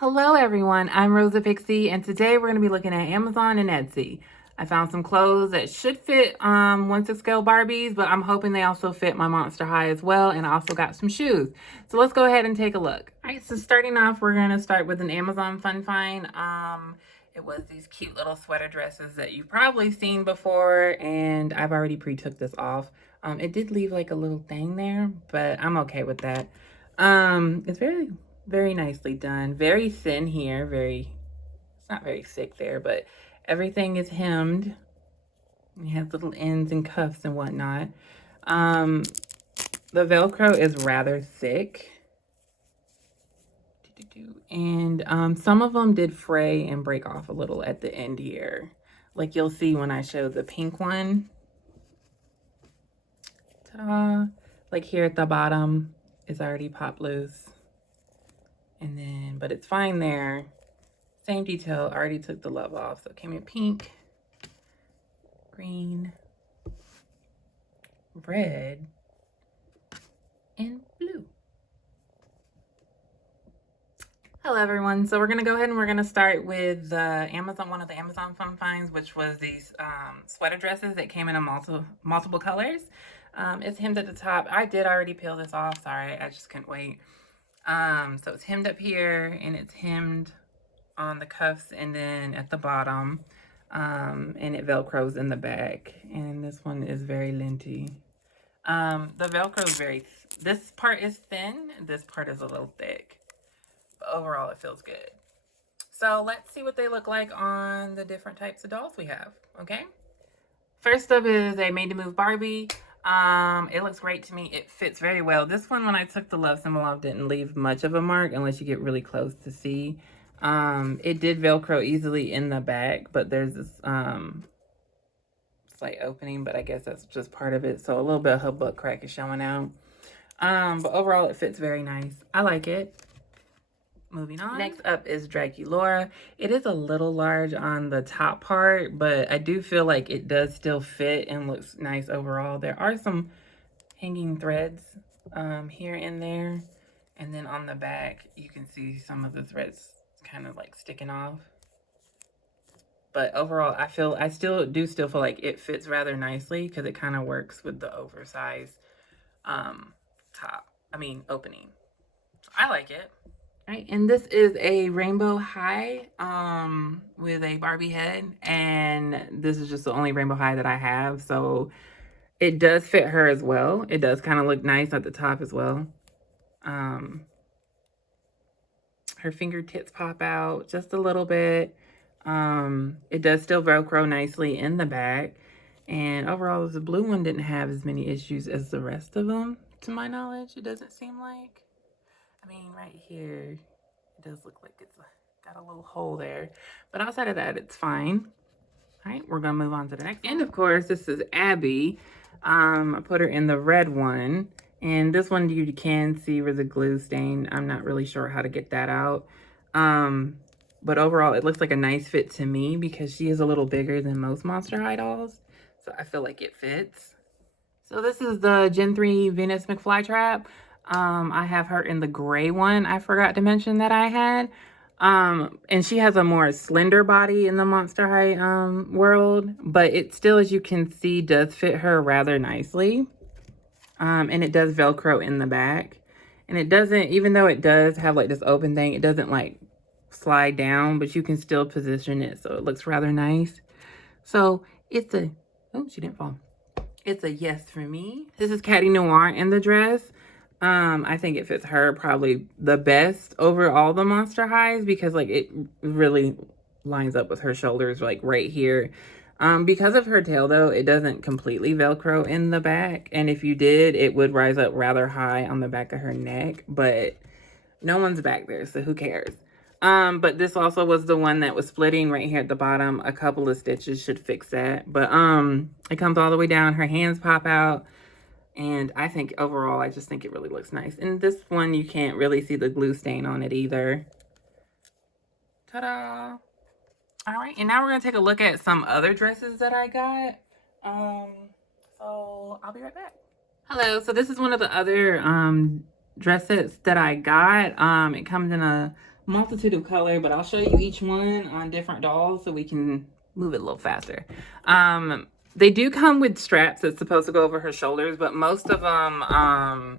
Hello everyone, I'm Rosa Pixie and today we're going to be looking at Amazon and Etsy. I found some clothes that should fit 1/6 scale Barbies, but I'm hoping they also fit my Monster High as well, and I also got some shoes. So let's go ahead and take a look. Alright, so starting off, we're going to start with an Amazon fun find. It was these cute little sweater dresses that you've probably seen before, and I've already pre-took this off. It did leave like a little thing there, but I'm okay with that. It's very nicely done. Very thin here. It's not very thick there, but everything is hemmed. It has little ends and cuffs and whatnot. The Velcro is rather thick. And some of them did fray and break off a little at the end here. Like you'll see when I show the pink one. Ta-da! Like here at the bottom, it's already popped loose. And then, but it's fine there. Same detail, already took the love off. So it came in pink, green, red, and blue. Hello everyone. So we're gonna go ahead and we're gonna start with one of the Amazon fun finds, which was these sweater dresses that came in a multiple colors. It's hemmed at the top. I did already peel this off. Sorry, I just couldn't wait. So it's hemmed up here and it's hemmed on the cuffs and then at the bottom, and it velcros in the back, and this one is very linty. The Velcro is this part is thin, this part is a little thick, but overall it feels good. So let's see what they look like on the different types of dolls we have. Okay, first up is a Made to Move Barbie. It looks great to me. It fits very well. This one, when I took the love symbol off, didn't leave much of a mark unless you get really close to see. It did Velcro easily in the back, but there's this slight opening, but I guess that's just part of it. So a little bit of her butt crack is showing out. But overall it fits very nice. I like it. Moving on. Next up is Draculaura. It is a little large on the top part, but I do feel like it does still fit and looks nice overall. There are some hanging threads here and there. And then on the back, you can see some of the threads kind of like sticking off. But overall, I still feel like it fits rather nicely because it kind of works with the oversized opening. So I like it. All right, and this is a rainbow high with a Barbie head, and this is just the only rainbow high that I have, so it does fit her as well. It does kind of look nice at the top as well. Her fingertips pop out just a little bit. It does still Velcro nicely in the back, and overall the blue one didn't have as many issues as the rest of them, to my knowledge. It doesn't seem like. I mean, right here, it does look like it's got a little hole there. But outside of that, it's fine. All right, we're going to move on to the next one. And, of course, this is Abby. I put her in the red one. And this one you can see where the glue stain. I'm not really sure how to get that out. But overall, it looks like a nice fit to me because she is a little bigger than most Monster High dolls. So I feel like it fits. So this is the Gen 3 Venus McFlytrap. I have her in the gray one. I forgot to mention that I had. And she has a more slender body in the Monster High world, but it still, as you can see, does fit her rather nicely. And it does Velcro in the back. And it doesn't, even though it does have like this open thing, it doesn't like slide down, but you can still position it so it looks rather nice. So it's a, oh, she didn't fall. It's a yes for me. This is Caddy Noir in the dress. I think it fits her probably the best over all the Monster Highs because like it really lines up with her shoulders like right here. Because of her tail though, it doesn't completely Velcro in the back. And if you did, it would rise up rather high on the back of her neck, but no one's back there, so who cares? But this also was the one that was splitting right here at the bottom. A couple of stitches should fix that. But it comes all the way down. Her hands pop out. And I think overall, I just think it really looks nice. And this one, you can't really see the glue stain on it either. Ta-da! All right, and now we're going to take a look at some other dresses that I got. So I'll be right back. Hello, so this is one of the other dress sets that I got. It comes in a multitude of color, but I'll show you each one on different dolls so we can move it a little faster. They do come with straps that's supposed to go over her shoulders, but most of them,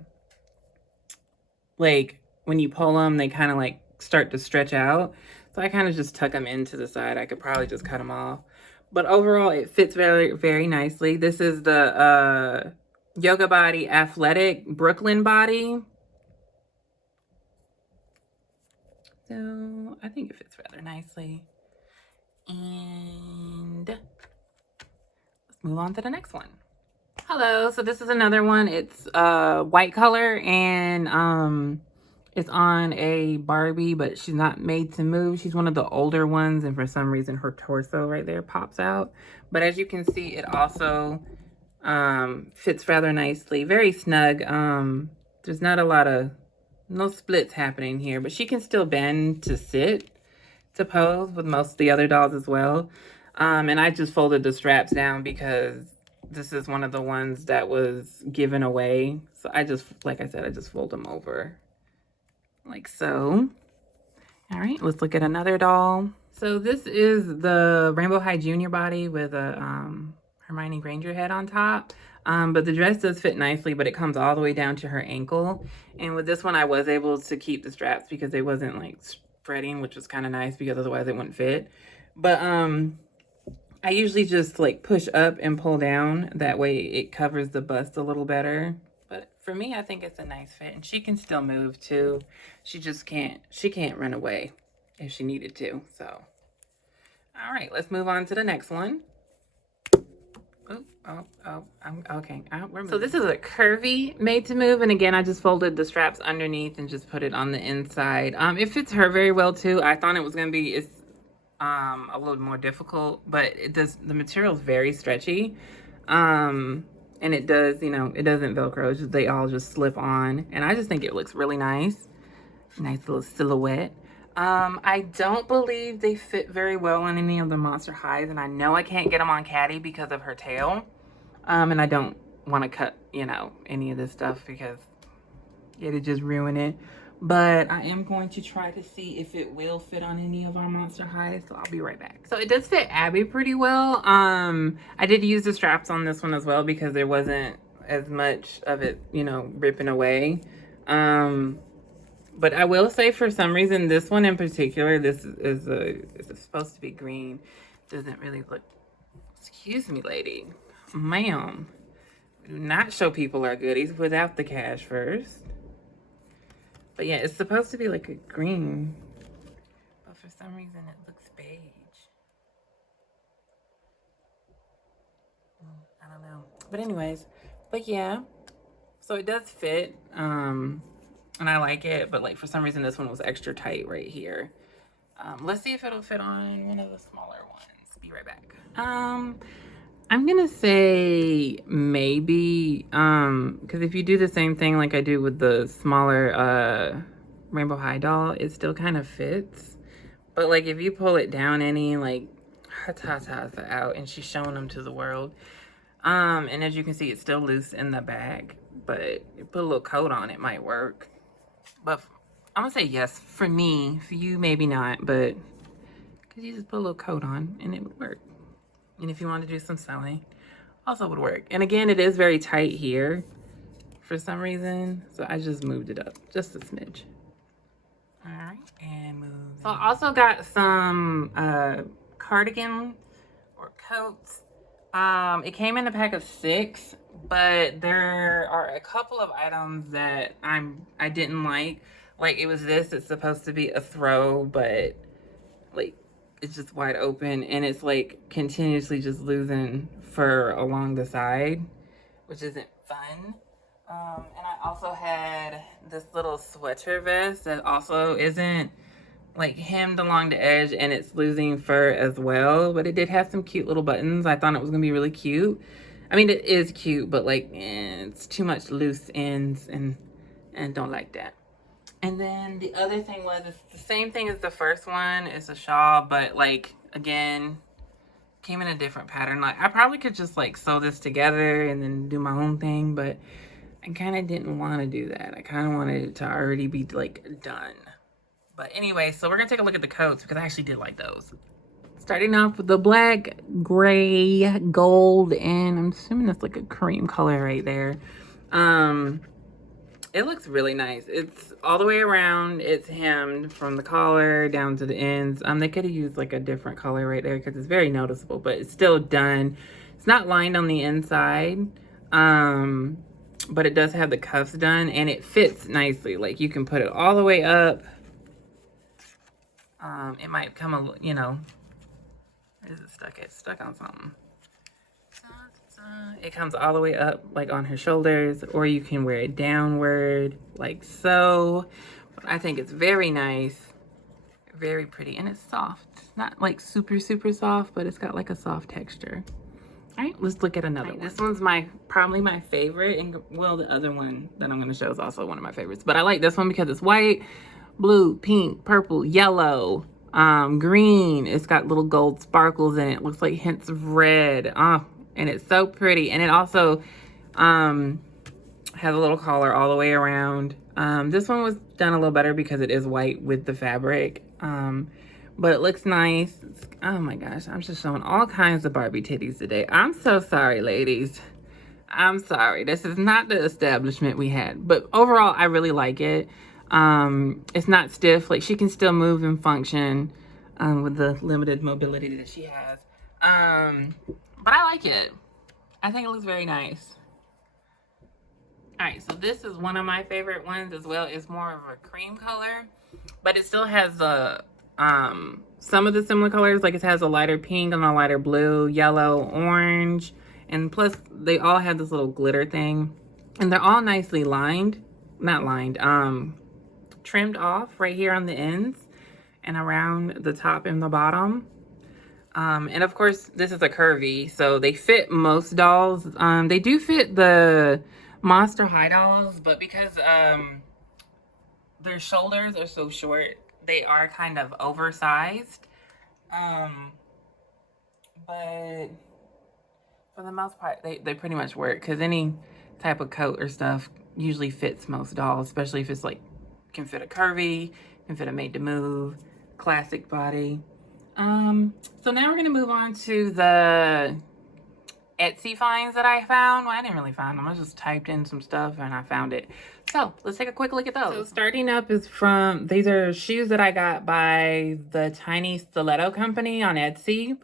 like when you pull them, they kind of like start to stretch out. So I kind of just tuck them into the side. I could probably just cut them off. But overall, it fits very, very nicely. This is the Yoga Body Athletic Brooklyn Body. So I think it fits rather nicely. And let's move on to the next one. Hello, so this is another one. It's white color, and it's on a Barbie, but she's not made to move. She's one of the older ones, and for some reason her torso right there pops out. But as you can see, it also fits rather nicely. Very snug. There's not a lot of, no splits happening here, but she can still bend to sit, to pose with most of the other dolls as well. And I just folded the straps down because this is one of the ones that was given away. So I just, like I said, I just fold them over like so. All right, let's look at another doll. So this is the Rainbow High Junior body with a Hermione Granger head on top. But the dress does fit nicely, but it comes all the way down to her ankle. And with this one, I was able to keep the straps because they wasn't like spreading, which was kind of nice because otherwise it wouldn't fit. But I usually just like push up and pull down. That way it covers the bust a little better. But for me, I think it's a nice fit, and she can still move too. She just can't, she can't run away if she needed to. So, all right, let's move on to the next one. I'm okay. So this is a curvy made to move, and again, I just folded the straps underneath and just put it on the inside. It fits her very well too. I thought it was gonna be a little more difficult, but it does. The material is very stretchy, and it does, you know, it doesn't Velcro. It's just, they all just slip on, and I just think it looks really nice. Nice little silhouette. I don't believe they fit very well on any of the Monster Highs, and I know I can't get them on Caddy because of her tail. And I don't want to cut, you know, any of this stuff because it'd just ruin it. But I am going to try to see if it will fit on any of our Monster Highs, so I'll be right back. So it does fit Abby pretty well. I did use the straps on this one as well because there wasn't as much of it, you know, ripping away. But I will say, for some reason, this one in particular, this is supposed to be green. Doesn't really look, excuse me, lady. Ma'am, do not show people our goodies without the cash first. But yeah, it's supposed to be like a green, but for some reason it looks beige. I don't know. But anyways, but yeah, so it does fit. And I like it, but like for some reason this one was extra tight right here. Let's see if it'll fit on one of the smaller ones. Be right back. I'm gonna say maybe, because if you do the same thing like I do with the smaller Rainbow High doll, it still kind of fits. But like if you pull it down any, like her tatas are out and she's showing them to the world. And as you can see, it's still loose in the back, but you put a little coat on, it might work. But I'm gonna say yes for me. For you, maybe not, but because you just put a little coat on and it would work. And if you want to do some sewing, also would work. And again, it is very tight here for some reason, so I just moved it up just a smidge. All right, and move. So I also got some cardigan or coats. It came in a pack of 6. But there are a couple of items that I didn't like. Like it was this, it's supposed to be a throw, but like it's just wide open and it's like continuously just losing fur along the side, which isn't fun. And I also had this little sweater vest that also isn't like hemmed along the edge and it's losing fur as well, but it did have some cute little buttons. I thought it was gonna be really cute. I mean, it is cute, but like it's too much loose ends and don't like that. And then the other thing was, it's the same thing as the first one. It's a shawl, but like, again, came in a different pattern. Like I probably could just like sew this together and then do my own thing, but I kind of didn't want to do that. I kind of wanted it to already be like done. But anyway, so we're gonna take a look at the coats because I actually did like those. Starting off with the black, gray, gold, and I'm assuming that's like a cream color right there. It looks really nice. It's all the way around. It's hemmed from the collar down to the ends. They could have used like a different color right there because it's very noticeable, but it's still done. It's not lined on the inside, but it does have the cuffs done, and it fits nicely. Like you can put it all the way up. It might come a, you know, is it stuck? It's stuck on something. It comes all the way up like on her shoulders, or you can wear it downward like so. But I think it's very nice, very pretty, and it's soft. Not like super soft, but it's got like a soft texture. All right, let's look at another one. This one's probably my favorite, and well, the other one that I'm gonna show is also one of my favorites. But I like this one because it's white, blue, pink, purple, yellow, green. It's got little gold sparkles in it. It looks like hints of red. And it's so pretty. And it also has a little collar all the way around. This one was done a little better because it is white with the fabric. But it looks nice. Oh my gosh, I'm just showing all kinds of Barbie titties today. I'm so sorry, ladies. I'm sorry. This is not the establishment we had. But overall, I really like it. It's not stiff. Like, she can still move and function with the limited mobility that she has. But I like it. I think it looks very nice. All right, so this is one of my favorite ones as well. It's more of a cream color, but it still has the some of the similar colors. Like, it has a lighter pink and a lighter blue, yellow, orange, and plus they all have this little glitter thing, and they're all nicely lined, not lined, trimmed off right here on the ends and around the top and the bottom. And of course, this is a curvy, so they fit most dolls. They do fit the Monster High dolls, but because their shoulders are so short, they are kind of oversized. But for the most part, they pretty much work, because any type of coat or stuff usually fits most dolls, especially if it's like, can fit a curvy, can fit a made to move, classic body. So now we're gonna move on to the Etsy finds that I found. Well, I didn't really find them. I just typed in some stuff and I found it. So let's take a quick look at those. So starting up is from, these are shoes that I got by the Tiny Stiletto Company on Etsy.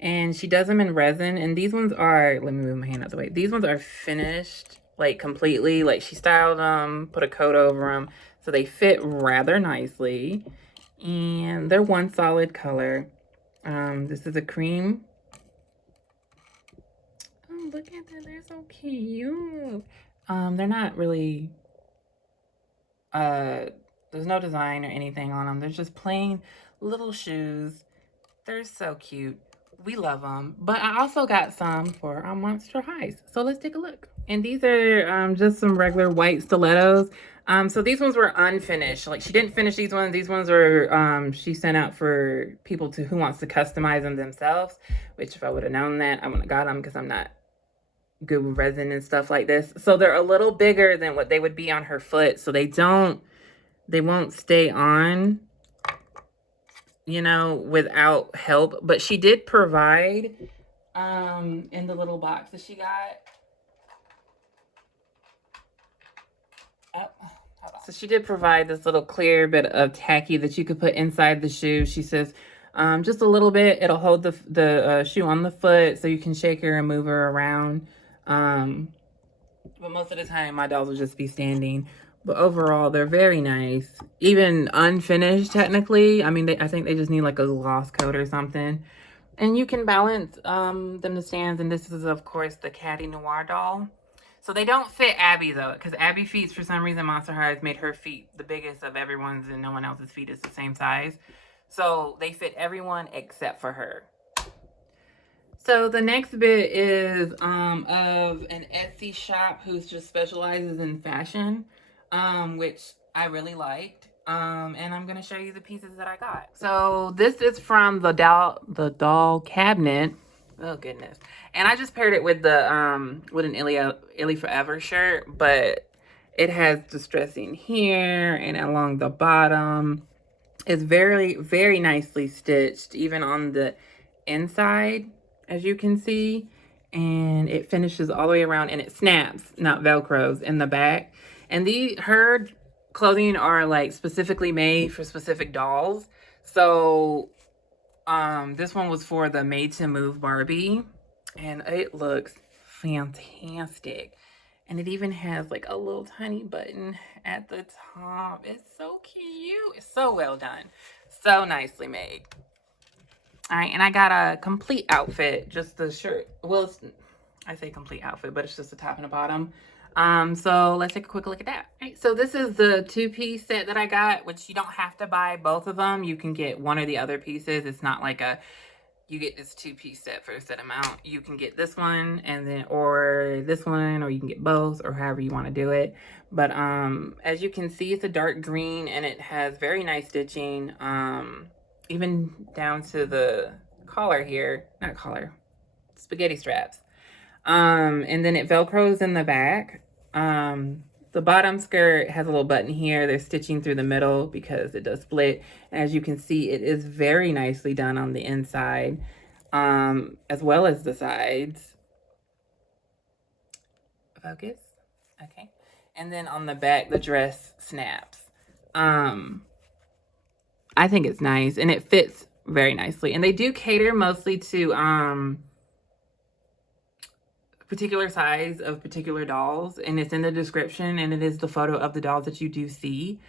And she does them in resin. And these ones are, let me move my hand out of the way. These ones are finished, like completely. Like, she styled them, put a coat over them. So they fit rather nicely. And they're one solid color. This is a cream. Oh, look at that. They're so cute. They're not really, there's no design or anything on them. They're just plain little shoes. They're so cute. We love them. But I also got some for our Monster Highs. So let's take a look. And these are just some regular white stilettos. So these ones were unfinished. Like, she didn't finish these ones. These ones were, she sent out for people who wants to customize them themselves, which if I would have known that, I wouldn't have got them because I'm not good with resin and stuff like this. So they're a little bigger than what they would be on her foot. So they won't stay on, you know, without help. But she did provide, in the little box that she got. So she did provide this little clear bit of tacky that you could put inside the shoe. She says just a little bit. It'll hold the shoe on the foot so you can shake her and move her around. But most of the time, my dolls will just be standing. But overall, they're very nice. Even unfinished, technically. I mean, I think they just need like a gloss coat or something. And you can balance them to stands. And this is, of course, the Caddy Noir doll. So they don't fit Abby, though, because Abby feet, for some reason, Monster High has made her feet the biggest of everyone's, and no one else's feet is the same size. So they fit everyone except for her. So the next bit is of an Etsy shop who just specializes in fashion, which I really liked. And I'm going to show you the pieces that I got. So this is from the doll cabinet. Oh, goodness. And I just paired it with the with an Illy Forever shirt, but it has distressing here and along the bottom. It's very, very nicely stitched, even on the inside, as you can see. And it finishes all the way around, and it snaps, not Velcros, in the back. And her clothing are like specifically made for specific dolls. So this one was for the Made to Move Barbie, and it looks fantastic. And it even has like a little tiny button at the top. It's so cute. It's so well done. So nicely made. All right, and I got a complete outfit, just the shirt. Well, I say complete outfit, but it's just the top and the bottom. So let's take a quick look at that. All right, so this is the 2-piece set that I got, which you don't have to buy both of them. You can get one or the other pieces. It's not like you get this 2-piece set for a set amount. You can get this one and then, or this one, or you can get both, or however you want to do it. But as you can see, it's a dark green, and it has very nice stitching. Even down to the collar here, not collar, spaghetti straps. And then it Velcros in the back. The bottom skirt has a little button here. There's stitching through the middle because it does split. And as you can see, it is very nicely done on the inside, as well as the sides. Focus. Okay. And then on the back, the dress snaps. I think it's nice, and it fits very nicely. And they do cater mostly to particular size of particular dolls, and it's in the description, and it is the photo of the dolls that you do see,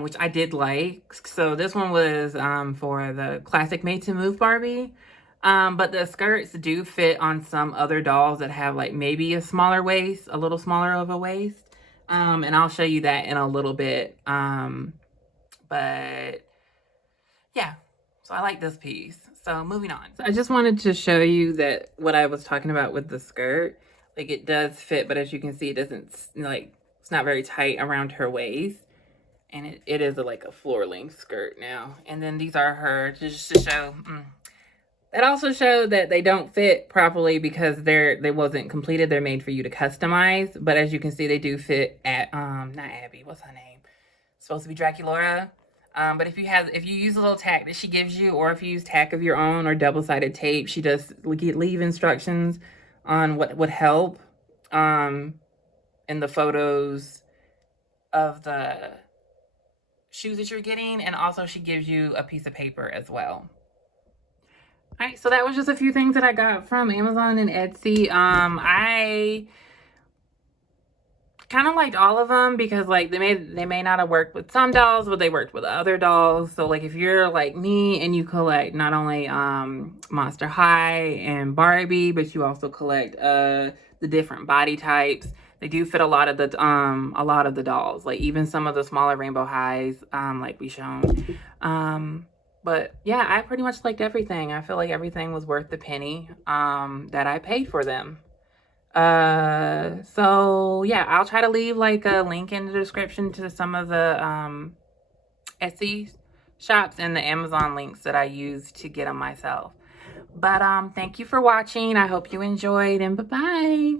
which I did like. So this one was for the classic Made to Move Barbie, but the skirts do fit on some other dolls that have like maybe a smaller waist, a little smaller of a waist, and I'll show you that in a little bit. But yeah, so I like this piece. So moving on. So I just wanted to show you that what I was talking about with the skirt, like it does fit, but as you can see, it doesn't, like, it's not very tight around her waist. And it is like a floor length skirt now. And then these are her, just to show. That also showed that they don't fit properly because they wasn't completed. They're made for you to customize. But as you can see, they do fit at, not Abby, what's her name? It's supposed to be Draculaura. But if you use a little tack that she gives you, or if you use tack of your own or double-sided tape, she does leave instructions on what would help in the photos of the shoes that you're getting. And also she gives you a piece of paper as well. All right, so that was just a few things that I got from Amazon and Etsy. I kind of liked all of them because like they may not have worked with some dolls, but they worked with other dolls. So like if you're like me and you collect not only Monster High and Barbie, but you also collect the different body types, they do fit a lot of the dolls, like even some of the smaller Rainbow Highs, like we shown. But yeah, I pretty much liked everything. I feel like everything was worth the penny that I paid for them. So yeah, I'll try to leave like a link in the description to some of the Etsy shops and the Amazon links that I use to get them myself. But thank you for watching. I hope you enjoyed, and bye-bye.